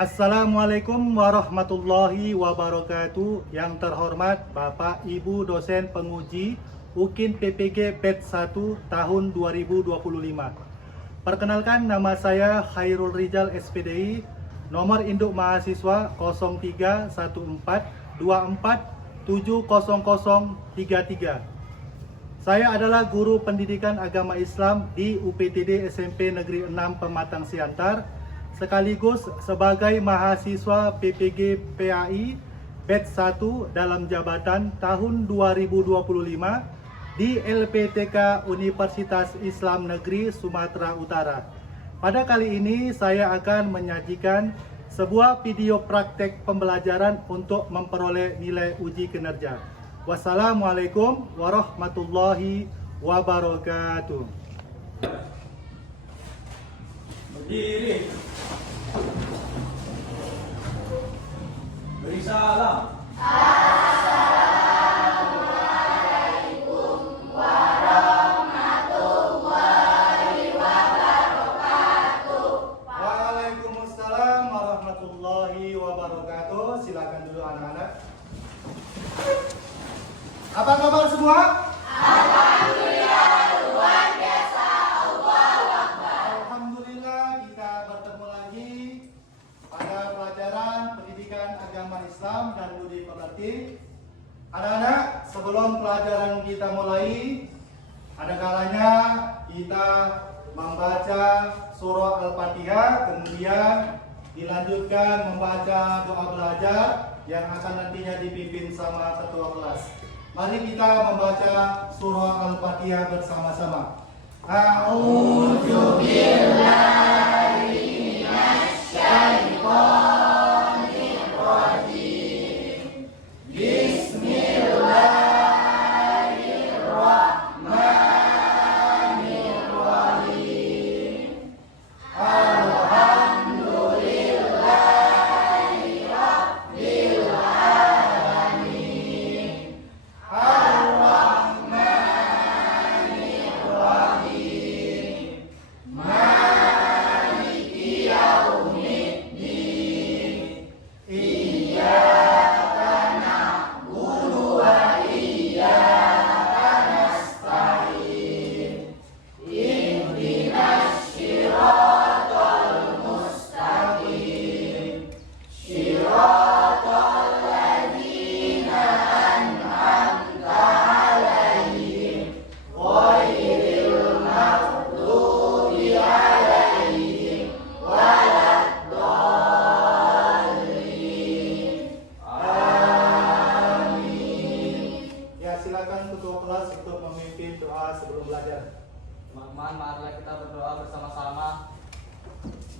Assalamualaikum warahmatullahi wabarakatuh. Yang terhormat Bapak Ibu dosen penguji UKIN PPG Batch 1 tahun 2025. Perkenalkan, nama saya Khairul Rijal SPDI, nomor induk mahasiswa 031424700033. Saya adalah guru pendidikan agama Islam di UPTD SMP Negeri 6 Pematang Siantar, sekaligus sebagai mahasiswa PPG PAI Batch 1 dalam jabatan tahun 2025 di LPTK Universitas Islam Negeri Sumatera Utara. Pada kali ini saya akan menyajikan sebuah video praktek pembelajaran untuk memperoleh nilai uji kinerja. Wassalamualaikum warahmatullahi wabarakatuh. Berdiri. Beri salam. Assalamualaikum warahmatullahi wabarakatuh. Waalaikumsalam warahmatullahi wabarakatuh. Silakan dulu anak-anak. Apa kabar semua? Alhamdulillah, luar biasa. Allahu Akbar. Alhamdulillah, kita bertemu lagi pada pelajaran pendidikan agama Islam dan budi pekerti. Anak-anak, sebelum pelajaran kita mulai, ada kalanya kita membaca surah Al-Fatihah, kemudian dilanjutkan membaca doa belajar yang akan nantinya dipimpin sama ketua kelas. Mari kita membaca surah Al-Fatihah bersama-sama. A'udzu billahi minasy syaithanir rajim. Bismillahirrahmanirrahim. Alhamdulillahi rabbil alamin. Ar-Rahmanir Rahim. Maliki yaumiddin. Iyyaka na'budu wa iyyaka nasta'in. Ihdinas shiratal mustaqim. Shiratal ladzina an'amta 'alaihim ghairil maghdubi 'alaihim waladdallin. Amin. Ya, silakan ketua kelas untuk memimpin doa sebelum belajar. Teman-teman, marilah kita berdoa bersama-sama.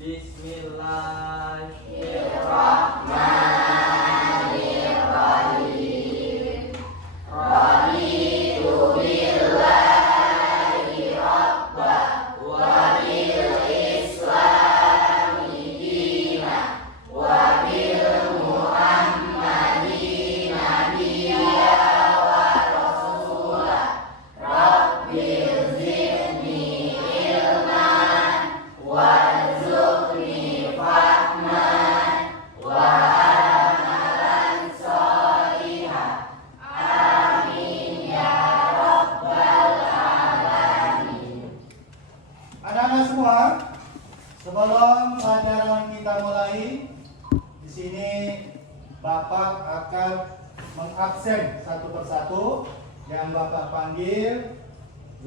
Bismillahirrahmanirrahim. Raditu billahi rabba wa bil islami dina wa bil muhammadin nabiyya wa rasula. Rabbil zidni ilman warzuqni fahman wa amalan sholihan. Amin ya rabbal alamin. Anak-anak semua, sebelum pelajaran kita mulai, di sini Bapak akan mengabsen satu persatu yang Bapak panggil,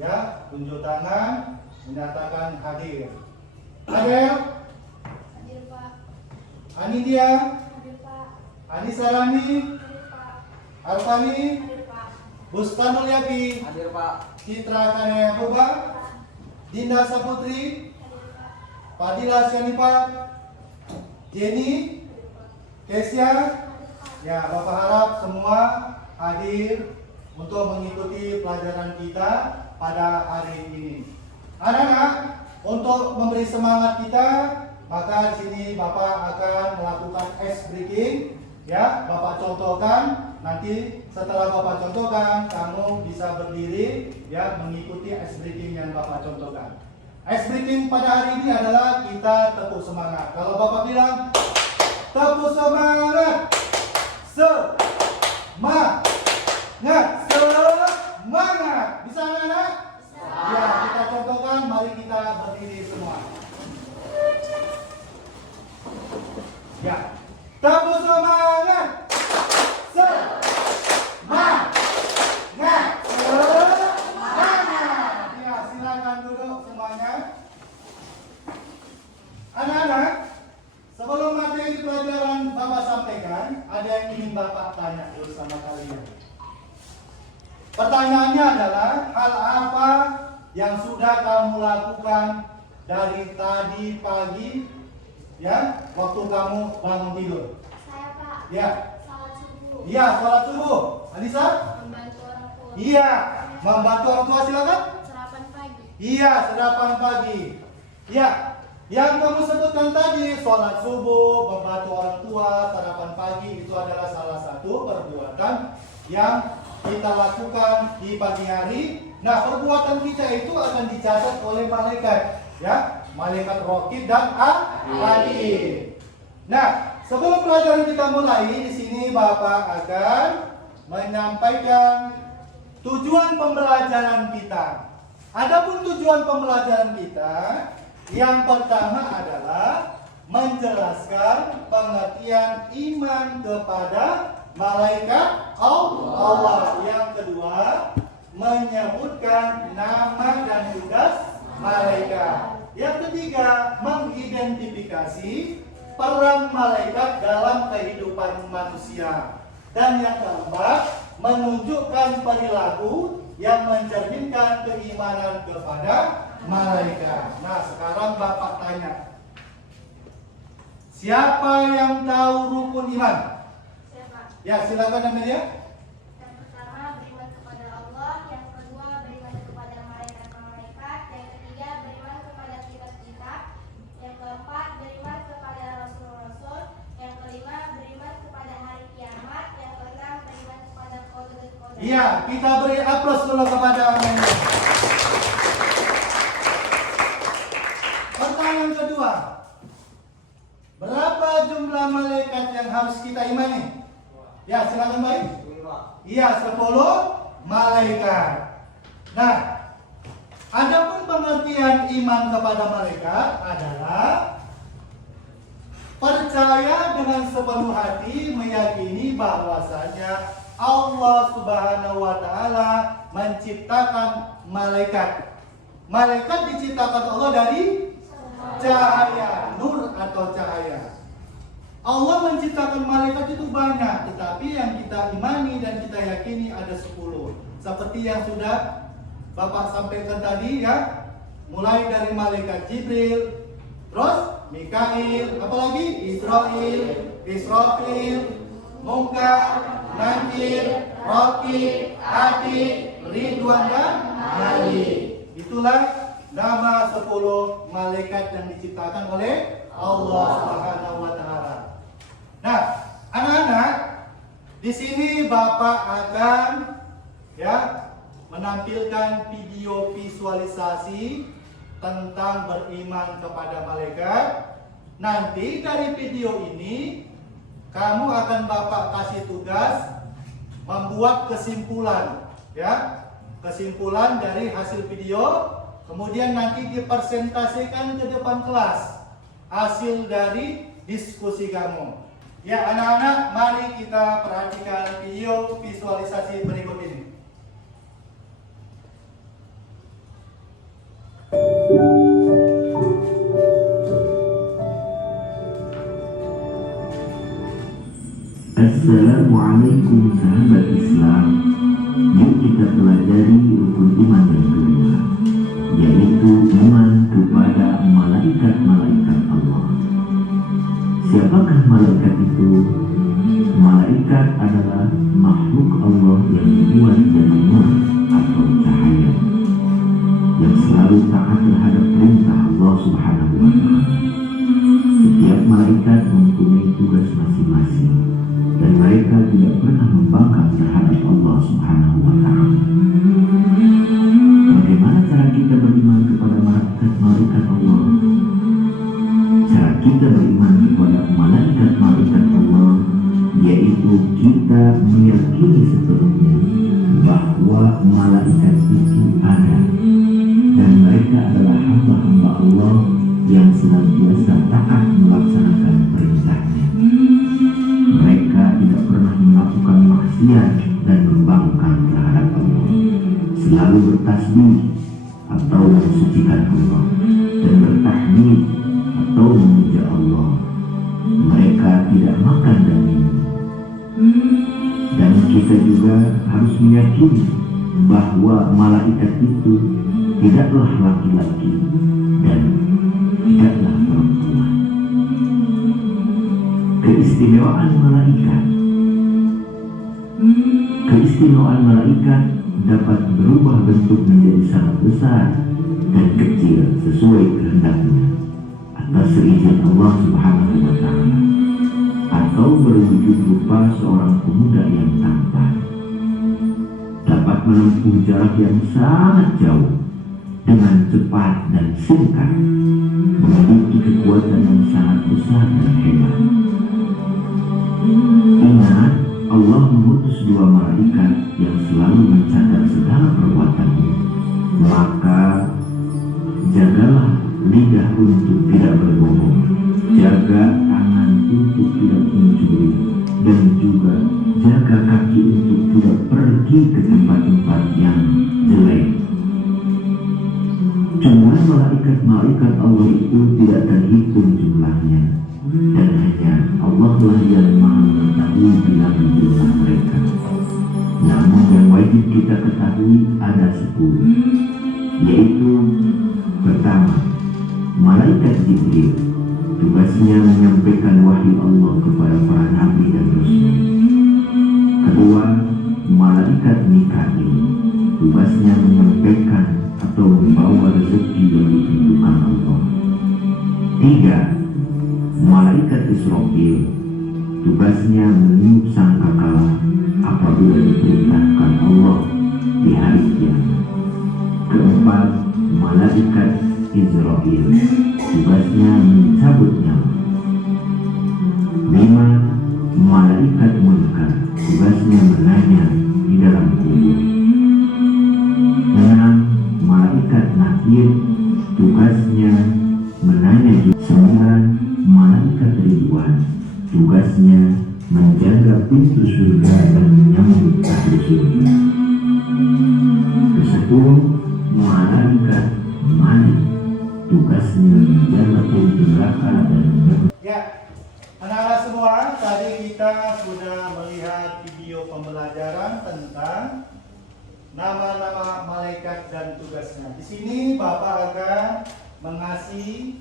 ya, tunjuk tangan, menyatakan hadir. Hadir, Hadir Pak. Anidia, Hadir Pak. Anisarani, Hadir Pak. Alfani, Hadir Pak. Bustanul Yafi, Hadir Pak. Citra Kanaya Boba, Dinda Saputri, Hadir Pak. Fadila Syarifah, Jenny, Kesia. Ya, Bapak harap semua hadir untuk mengikuti pelajaran kita pada hari ini. Anak-anak, untuk memberi semangat kita, maka di sini Bapak akan melakukan ice breaking. Ya, Bapak contohkan. Nanti setelah Bapak contohkan, kamu bisa berdiri, ya, mengikuti ice breaking yang Bapak contohkan. Ice breaking pada hari ini adalah kita tepuk semangat. Kalau Bapak bilang Tepuk semangat. Semangat. Bisa anak-anak? Ya, kita contohkan. Mari kita berdiri semua. Ya. Tepuk semangat. Semangat. Ya, silakan duduk semuanya. Anak-anak, sebelum materi pelajaran Bapak sampaikan, ada yang ingin Bapak tanya dulu sama kalian. Pertanyaannya adalah, hal apa yang sudah kamu lakukan dari tadi pagi, ya, waktu kamu bangun tidur? Saya Pak. Ya. Salat subuh. Iya, sholat subuh. Alisa? Membantu orang tua. Iya, membantu orang tua, silakan. Sarapan pagi. Iya, sarapan pagi. Ya, yang kamu sebutkan tadi, sholat subuh, membantu orang tua, sarapan pagi, itu adalah salah satu perbuatan yang kita lakukan di pagi hari. Nah, perbuatan kita itu akan dicatat oleh malaikat, ya, malaikat Raqib dan Atid. Nah, sebelum pelajaran kita mulai, di sini Bapak akan menyampaikan tujuan pembelajaran kita. Adapun tujuan pembelajaran kita, yang pertama adalah menjelaskan pengertian iman kepada malaikat Allah. Yang kedua, menyebutkan nama dan tugas malaikat. Yang ketiga, mengidentifikasi peran malaikat dalam kehidupan manusia. Dan yang keempat, menunjukkan perilaku yang mencerminkan keimanan kepada malaikat. Nah, sekarang Bapak tanya, siapa yang tahu rukun iman? Saya Pak. Ya, silakan Amelia. Yang pertama beriman kepada Allah, yang kedua beriman kepada malaikat-malaikat, yang ketiga beriman kepada kitab-kitab, yang keempat beriman kepada rasul-rasul, yang kelima beriman kepada hari kiamat, yang keenam beriman kepada qadar. Iya, kita beri aplaus dulu kepada Amelia. Pertanyaan kedua, berapa jumlah malaikat yang harus kita imani? Ya, silakan baik. Iya, 10 malaikat. Nah, adapun pengertian iman kepada malaikat adalah percaya dengan sepenuh hati, meyakini bahwasanya Allah Subhanahu wa Ta'ala menciptakan malaikat. Malaikat diciptakan Allah dari cahaya, nur atau cahaya. Allah menciptakan malaikat itu banyak, tetapi yang kita imani dan kita yakini ada 10. Seperti yang sudah Bapak sampaikan tadi, ya. Mulai dari malaikat Jibril, terus Mikail, apalagi Israfil, Munkar, Nakir, Raqib, Atid, Ridwan dan Malik. Itulah nama 10 malaikat yang diciptakan oleh Allah Subhanahu wa Ta'ala. Nah, anak-anak, di sini Bapak akan, ya, menampilkan video visualisasi tentang beriman kepada malaikat. Nanti dari video ini kamu akan Bapak kasih tugas membuat kesimpulan, ya, kesimpulan dari hasil video. Kemudian nanti dipresentasikan ke depan kelas hasil dari diskusi kamu. Ya, anak-anak, mari kita perhatikan video visualisasi berikut ini. Assalamualaikum sahabat Islam. Yuk kita pelajari rukun iman yang kelima, yaitu iman kepada malaikat-malaikat Allah. Siapakah malaikat itu? Malaikat adalah makhluk Allah yang dibuat dari nur atau cahaya, yang selalu taat terhadap perintah Allah Subhanahu wa Ta'ala. Setiap malaikat mempunyai tugas masing-masing, dan mereka tidak pernah membangkang terhadap Allah Subhanahu wa Ta'ala. Bagaimana cara kita beriman kepada malaikat-malaikat Allah? Cara kita beriman kepada malaikat-malaikat meyakini sepenuhnya bahwa malaikat itu ada dan mereka adalah hamba-hamba Allah yang senantiasa taat melaksanakan perintahnya. Mereka tidak pernah melakukan maksiat dan membangkang terhadap Allah, selalu bertasbih atau mensucikan Allah dan bertahmid atau memuja Allah. Mereka tidak makan dan minum. Dan kita juga harus meyakini bahwa malaikat itu tidaklah laki-laki dan tidaklah perempuan. Keistimewaan malaikat dapat berubah bentuk menjadi sangat besar dan kecil sesuai kehendaknya atas seizin Allah Subhanahu wa Ta'ala, atau berwujud rupa seorang pemuda yang tampan, dapat menempuh jarak yang sangat jauh dengan cepat dan singkat, memiliki kekuatan yang sangat besar dan hebat. Ingat, Allah mengutus 2 malaikat yang selalu mencatat segala perbuatanmu. Maka jagalah lidah untuk tidak berbohong, jaga tangan untuk tidak mencuri, dan juga jaga kaki untuk tidak pergi ke tempat-tempat yang jelek. Jumlah malaikat Allah itu tidak terhitung jumlahnya, dan hanya Allah lah yang Maha mengetahui bilangan jumlah mereka. Namun yang wajib kita ketahui ada 10, yaitu pertama, malaikat Jibril, tugasnya menyampaikan wahyu Allah kepada para nabi dan rasul. Kedua, malaikat Mikail, tugasnya menyampaikan atau membawa rezeki yang ditentukan Allah. 3, malaikat Israfil, tugasnya meniup sangkakala apabila diperintahkan Allah di hari kiamat. Keempat, malaikat Israfil, tugasnya mencabut nyawa. 5, malaikat Munkar, tugasnya menanya di dalam kubur. 6, malaikat Nakir, tugasnya menanya. 9, malaikat Ridwan, tugasnya menjaga pintu surga dan menyambut ahli surga. 10, malaikat Malik, tugasnya menjaga pintu neraka dan Ya, anak-anak semua, tadi kita sudah melihat video pembelajaran tentang nama-nama malaikat dan tugasnya. Di sini Bapak akan mengasih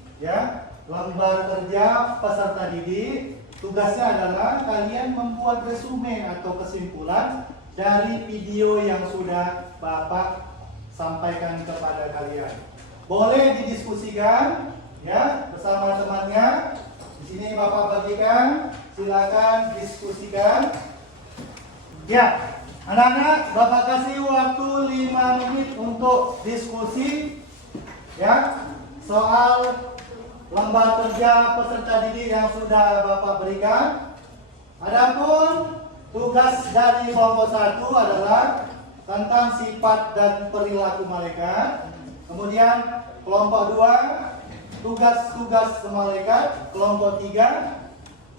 lembar kerja peserta didik. Tugasnya adalah kalian membuat resume atau kesimpulan dari video yang sudah Bapak sampaikan kepada kalian. Boleh didiskusikan bersama temannya. Di sini Bapak bagikan, silakan diskusikan. Ya, anak-anak, Bapak kasih waktu 5 menit untuk diskusi soal lembar kerja peserta didik yang sudah Bapak berikan. Adapun tugas dari kelompok 1 adalah tentang sifat dan perilaku malaikat. Kemudian kelompok 2, tugas-tugas malaikat. Kelompok 3,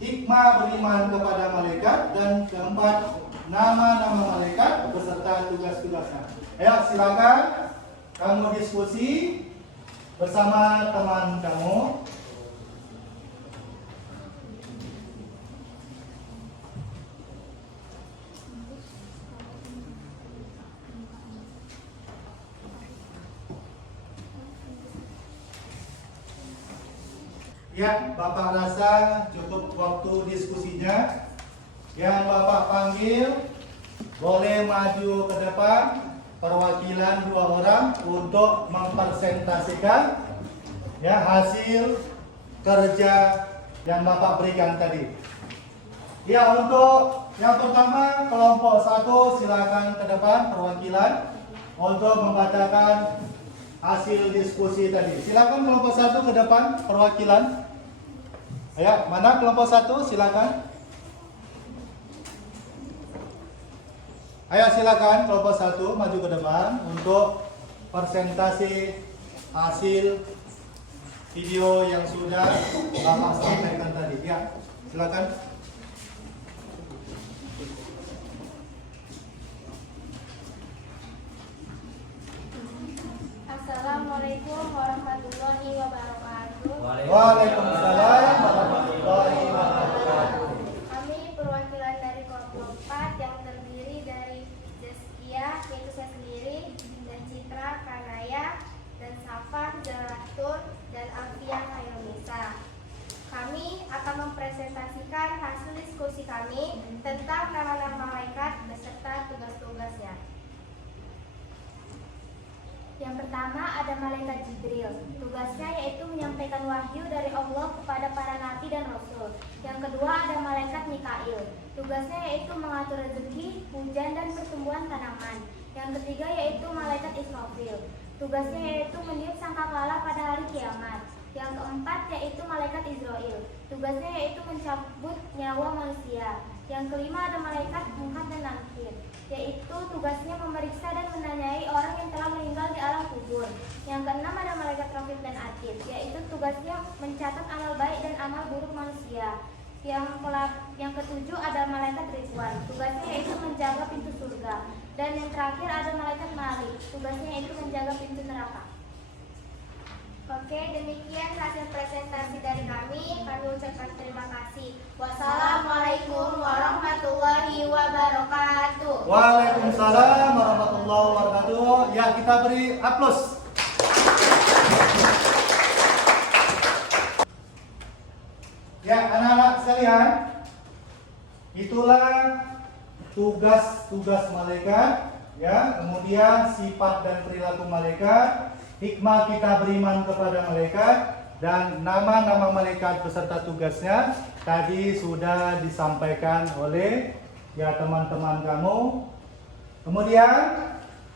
hikmah beriman kepada malaikat. Dan keempat, nama-nama malaikat beserta tugas-tugasnya. Ayo silakan kamu diskusi bersama teman kamu. Ya, Bapak rasa cukup waktu diskusinya. Yang Bapak panggil boleh maju ke depan, perwakilan 2 orang untuk mempresentasikan hasil kerja yang Bapak berikan tadi. Ya, untuk yang pertama kelompok 1 silakan ke depan perwakilan untuk membacakan hasil diskusi tadi. Silakan kelompok 1 ke depan perwakilan. Ya, mana kelompok 1? Silakan. Ayo silakan kelompok 1 maju ke depan untuk presentasi hasil video yang sudah Bapak sampaikan tadi. Ya, silakan. Assalamualaikum warahmatullahi wabarakatuh. Waalaikumsalam warahmatullahi wabarakatuh. Kami perwakilan dari kelompok 4 yang terdiri dari Zaskia, yaitu saya sendiri, dan Citra, Kanaya, dan Safa, Jalatur, dan Alfian Hairunisa. Kami akan mempresentasikan hasil diskusi kami tentang nama-nama malaikat beserta tugas-tugasnya. Yang pertama ada malaikat Jibril. Tugasnya yaitu menyampaikan wahyu dari Allah kepada para nabi dan rasul. Yang kedua ada malaikat Mikail. Tugasnya yaitu mengatur rezeki, hujan dan pertumbuhan tanaman. Yang ketiga yaitu malaikat Israfil. Tugasnya yaitu meniup sangkakala pada hari kiamat. Yang keempat yaitu malaikat Israel. Tugasnya yaitu mencabut nyawa manusia. Yang kelima ada malaikat Munkar dan Nakir, yaitu tugasnya memeriksa dan menanyai orang yang telah meninggal di alam kubur. Yang keenam ada malaikat Raqib dan Atid, yaitu tugasnya mencatat amal baik dan amal buruk manusia. Yang ketujuh ada malaikat Ridwan, tugasnya yaitu menjaga pintu surga. Dan yang terakhir ada malaikat Malik, tugasnya yaitu menjaga pintu neraka. Oke, demikian hasil presentasi dari kami. Kami ucapkan terima kasih. Wassalamualaikum warahmatullahi wabarakatuh. Waalaikumsalam warahmatullahi wabarakatuh. Ya, kita beri aplaus. Ya, anak-anak sekalian, itulah tugas-tugas malaikat, ya, kemudian sifat dan perilaku malaikat, hikmah kita beriman kepada malaikat, dan nama-nama malaikat beserta tugasnya tadi sudah disampaikan oleh ya teman-teman kamu. Kemudian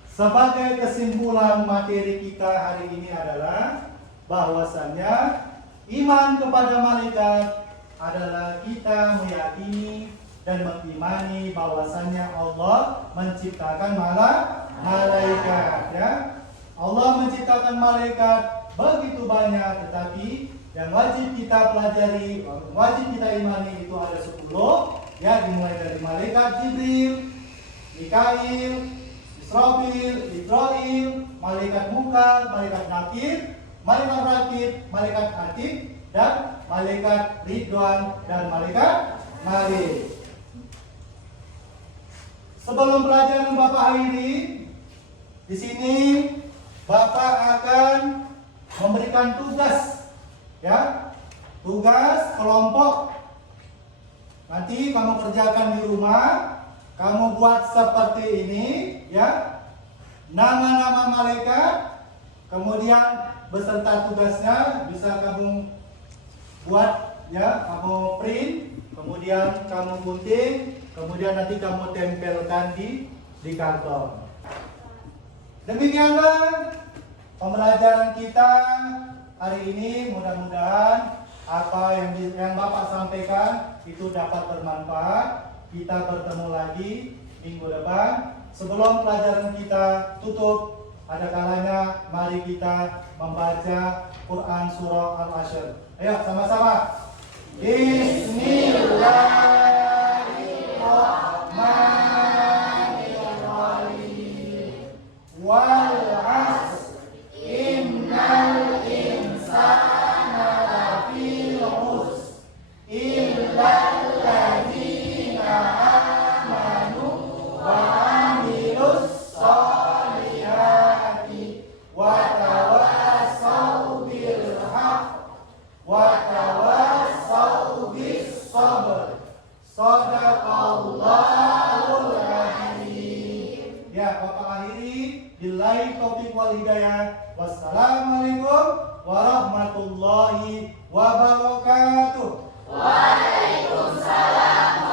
sebagai kesimpulan materi kita hari ini adalah bahwasannya iman kepada malaikat adalah kita meyakini dan mengimani bahwasannya Allah menciptakan malaikat, ya. Allah menciptakan malaikat begitu banyak, tetapi yang wajib kita pelajari, wajib kita imani itu ada 10, ya, dimulai dari malaikat Jibril, Mikail, Israfil, Idrail, malaikat Munkar, malaikat Nakir, malaikat Raqib, malaikat Atid, dan malaikat Ridwan dan malaikat Malik. Sebelum pelajaran Bapak akhiri, di sini Bapak akan memberikan tugas, ya, tugas kelompok. Nanti kamu kerjakan di rumah, kamu buat seperti ini, ya, nama-nama malaikat, kemudian beserta tugasnya bisa kamu buat, ya, kamu print, kemudian kamu gunting, kemudian nanti kamu tempelkan di karton. Demikianlah pembelajaran kita hari ini. Mudah-mudahan apa yang Bapak sampaikan itu dapat bermanfaat. Kita bertemu lagi minggu depan. Sebelum pelajaran kita tutup, ada kalanya mari kita membaca Quran surah Al-Ashr. Ayo sama-sama. Bismillahirrahmanirrahim. Wal 'asr innal insana lafi khusr illal ladzina amanu wa 'amilus shalihati wa tawassaw bil haqq wa tawassaw bis sabr. Shadaqallahul adzim. Ya, Bapak akhiri. Billahi taufiq wal hidayah. Wassalamualaikum warahmatullahi wabarakatuh. Waalaikumsalam